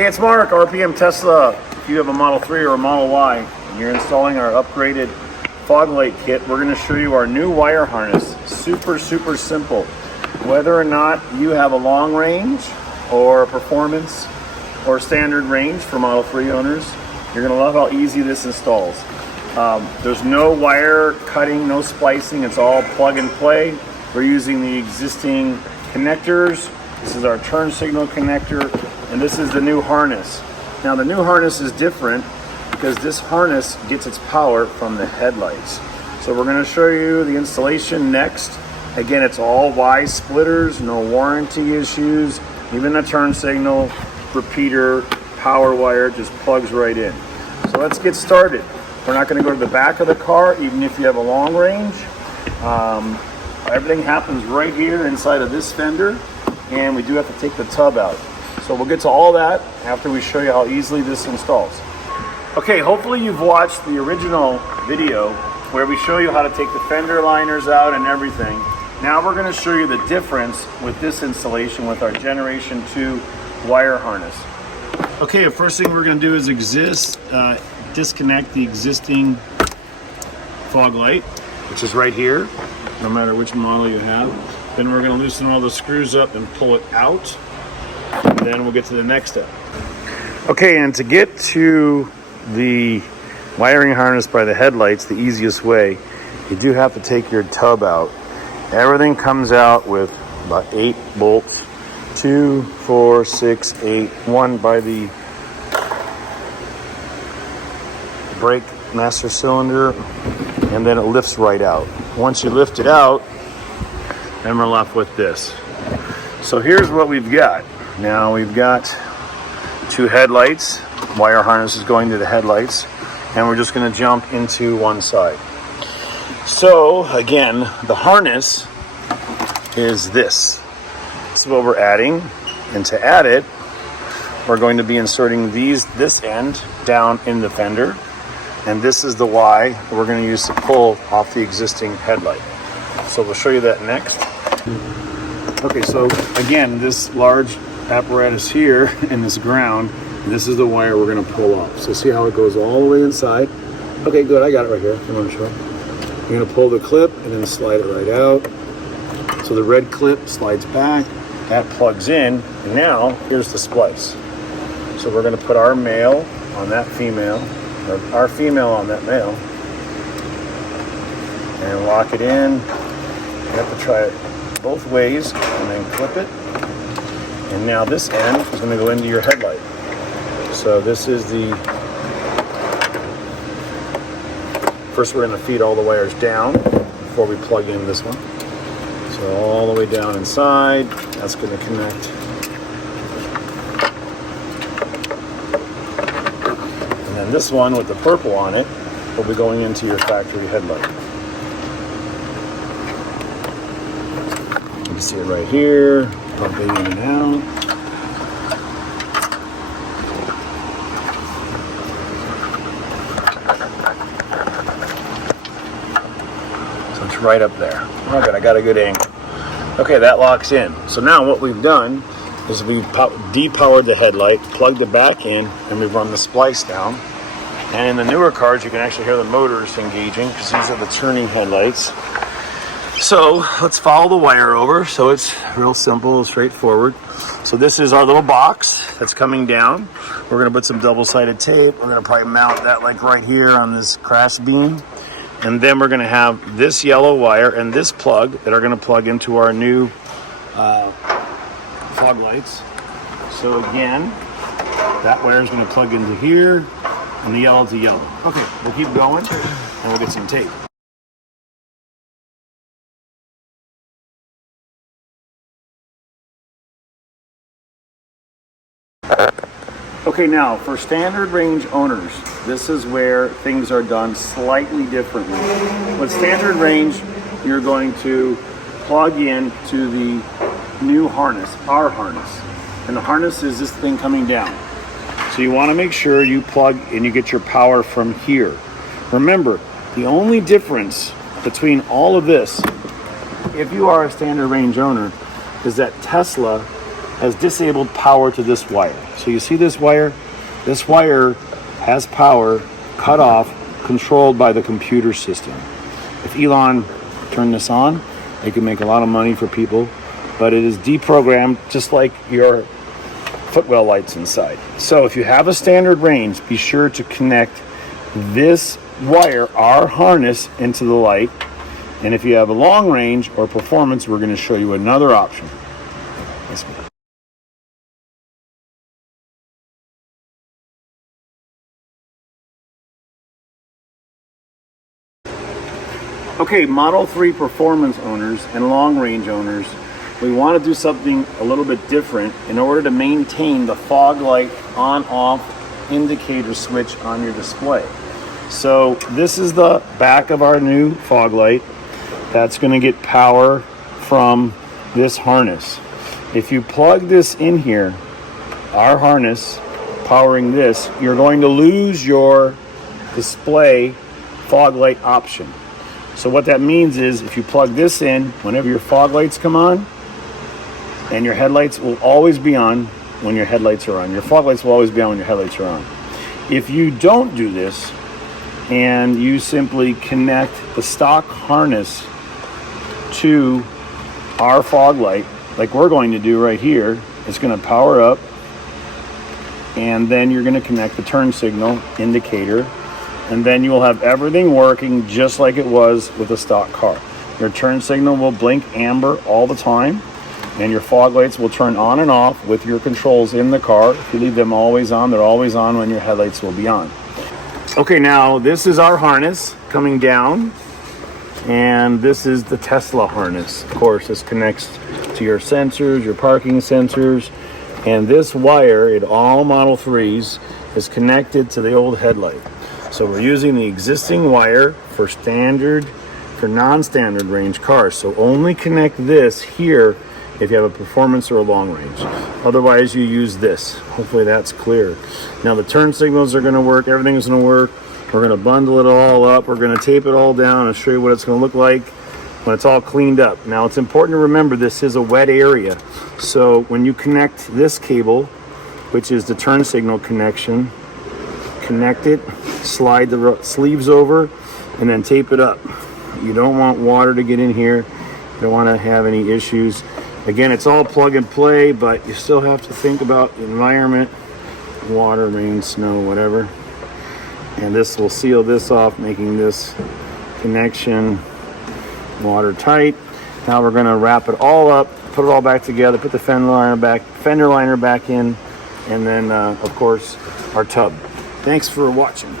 Hey, it's Mark, RPM Tesla. If you have a Model 3 or a Model Y and you're installing our upgraded fog light kit, we're going to show you our new wire harness. Super simple. Whether or not you have a long range or a performance or standard range for Model 3 owners, you're going to love how easy this installs. There's no wire cutting, no splicing. It's all plug and play. We're using the existing connectors. This is our turn signal connector, and this is the new harness. Now the new harness is different because this harness gets its power from the headlights. So we're going to show you the installation next. Again, it's all Y splitters, no warranty issues. Even the turn signal, repeater, power wire just plugs right in. So let's get started. We're not going to go to the back of the car, even if you have a long range. Everything happens right here inside of this fender, and we do have to take the tub out. So we'll get to all that after we show you how easily this installs. Okay, hopefully you've watched the original video where we show you how to take the fender liners out and everything. Now we're going to show you the difference with this installation with our Generation 2 wire harness. Okay, the first thing we're going to do is disconnect the existing fog light, which is right here, no matter which model you have. Then we're going to loosen all the screws up and pull it out. Then we'll get to the next step. Okay, and to get to the wiring harness by the headlights, the easiest way, you do have to take your tub out. Everything comes out with about 8 bolts. 2, 4, 6, 8, 1 by the brake master cylinder, and then it lifts right out. Once you lift it out, then we're left with this. So here's what we've got. Now we've got 2 headlights. Wire harness is going to the headlights, and we're just going to jump into one side. So again, the harness is this. This is what we're adding, and to add it, we're going to be inserting this end down in the fender, and this is the Y that we're going to use to pull off the existing headlight. So we'll show you that next. Okay, so again, this large apparatus here in this ground, this is the wire we're going to pull off. So see how it goes all the way inside? Okay, good, I got it right here. I'm going to show you. You're going to pull the clip and then slide it right out. So the red clip slides back, that plugs in, and now here's the splice. So we're going to put our male on that female, or our female on that male, and lock it in. You have to try it both ways and then clip it. And now this end is going to go into your headlight. So this is the, first we're going to feed all the wires down before we plug in this one. So all the way down inside, that's going to connect. And then this one with the purple on it will be going into your factory headlight. You can see it right here, pumping in and out. So it's right up there. Oh, good, I got a good angle. Okay, that locks in. So now what we've done is we've depowered the headlight, plugged it back in, and we've run the splice down. And in the newer cars, you can actually hear the motors engaging because these are the turning headlights. So let's follow the wire over. So it's real simple, straightforward. So this is our little box that's coming down. We're going to put some double-sided tape. We're going to probably mount that like right here on this crash beam. And then we're going to have this yellow wire and this plug that are going to plug into our new fog lights. So again, that wire is going to plug into here, and the yellow to yellow. Okay, we'll keep going, and we'll get some tape. Okay, now for standard range owners, this is where things are done slightly differently. With standard range, you're going to plug in to the new harness, our harness. And the harness is this thing coming down. So you want to make sure you plug and you get your power from here. Remember, the only difference between all of this, if you are a standard range owner, is that Tesla has disabled power to this wire. So you see this wire? This wire has power cut off, controlled by the computer system. If Elon turned this on, they could make a lot of money for people, but it is deprogrammed just like your footwell lights inside. So if you have a standard range, be sure to connect this wire, our harness, into the light. And if you have a long range or performance, we're going to show you another option. Let's go. Okay, Model 3 performance owners and long range owners, we want to do something a little bit different in order to maintain the fog light on-off indicator switch on your display. So this is the back of our new fog light. That's going to get power from this harness. If you plug this in here, our harness powering this, you're going to lose your display fog light option. So what that means is if you plug this in, whenever your fog lights come on, and your headlights will always be on when your headlights are on. Your fog lights will always be on when your headlights are on. If you don't do this, and you simply connect the stock harness to our fog light, like we're going to do right here, it's going to power up, and then you're going to connect the turn signal indicator, and then you will have everything working just like it was with a stock car. Your turn signal will blink amber all the time, and your fog lights will turn on and off with your controls in the car. If you leave them always on, they're always on when your headlights will be on. Okay, now this is our harness coming down, and this is the Tesla harness. Of course, this connects to your sensors, your parking sensors, and this wire in all Model 3s is connected to the old headlight. So we're using the existing wire for non-standard range cars. So only connect this here if you have a performance or a long range. Otherwise, you use this. Hopefully that's clear. Now the turn signals are going to work. Everything is going to work. We're going to bundle it all up. We're going to tape it all down and show you what it's going to look like when it's all cleaned up. Now it's important to remember this is a wet area. So when you connect this cable, which is the turn signal connection, connect it, slide the sleeves over, and then tape it up. You don't want water to get in here. You don't want to have any issues. Again, it's all plug and play, but you still have to think about the environment, water, rain, snow, whatever. And this will seal this off, making this connection watertight. Now we're going to wrap it all up, put it all back together, put the fender liner back in, and then, of course, our tub. Thanks for watching.